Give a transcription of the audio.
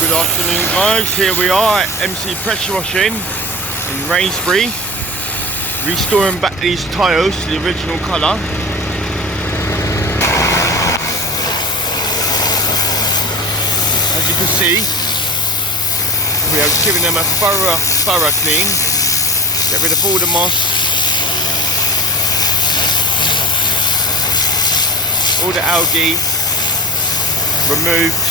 Good afternoon guys, here we are at MC Pressure Washing in Rainsbury, restoring back these tiles to the original colour. As you can see, we are giving them a thorough clean, get rid of all the moss, all the algae removed.